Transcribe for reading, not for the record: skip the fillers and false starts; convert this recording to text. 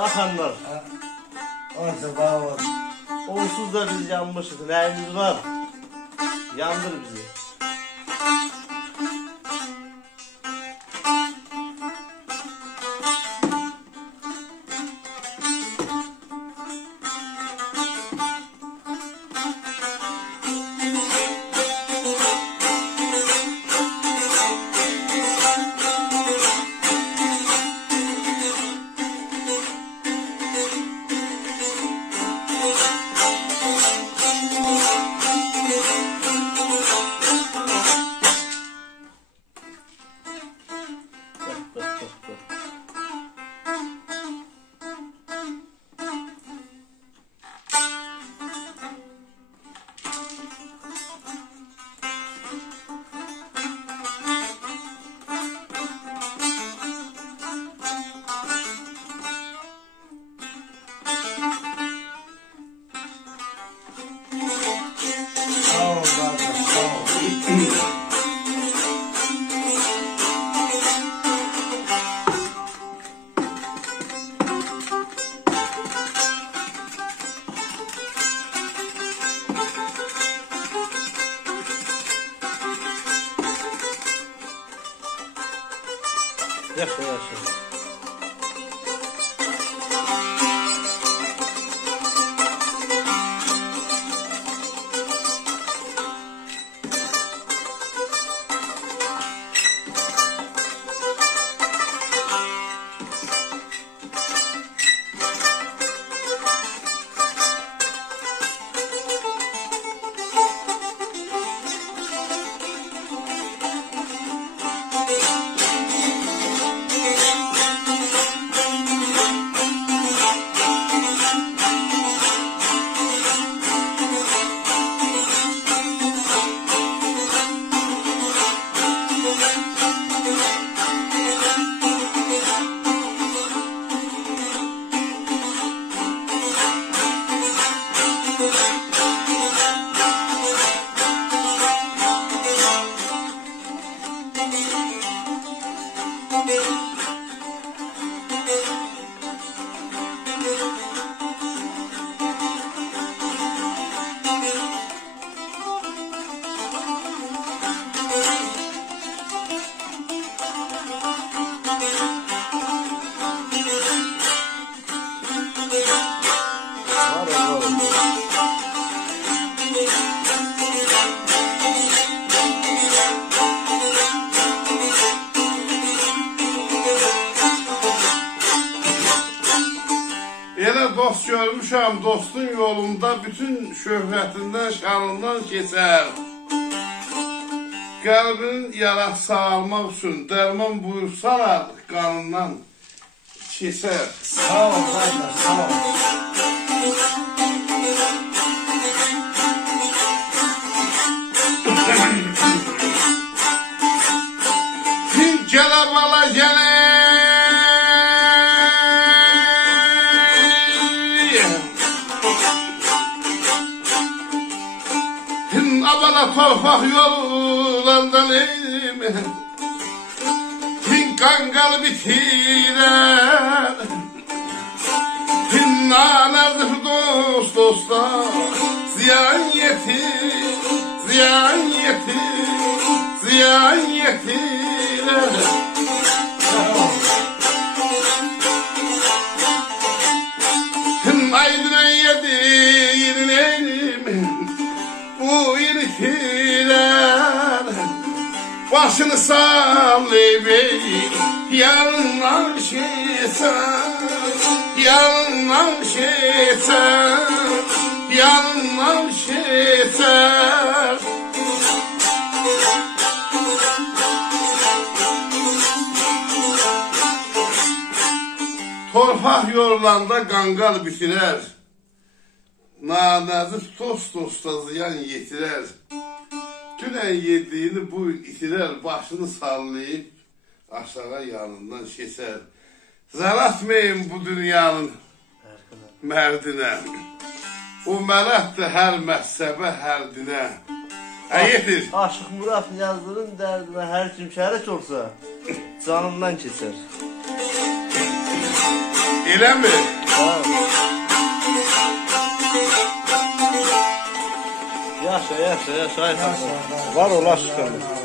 axanlar. Olsa bağ olsun. Onsuz da biz yanmışız. Nəyimiz var? Yandır bizi. Yaşa yaşa. Elə dost görmüşəm, dostun yolunda bütün şöhrətindən, şanından keçər. Qəlbinin yaraq sağalmaq üçün dərman buyursalar, qanından keçər. Sağ ol, qardaş, sağ ol. Gələ bala gələ. Abala torpaq yollardan eğme. Kangal bitirər. Nanədir dost dosta. Ziyan yetir, ziyan yetir, ziyan yetirər. Aydın yedirin bu iltiler. Başını sallayıp yanından şeytan, yanından şeytan, yanından şeytan. Torpaq yorulanda qanqal bitirər. Nanəzif tost tosta ziyan yetirər. Dünən yediyini bu itirər, başını sallayıb aşağı yanından keçər. Zar atmayın bu dünyanın mərdinə. O mələtdir hər məhzəbə, hər dinə. Yetir. Aşıq Murad Niyazdırın dərdinə hər kim şərik olsa canından keçər. Elə mi? Sağ ol. Yaşa, yaşa, yaşa. Ay, Yaşa, var ola şükür.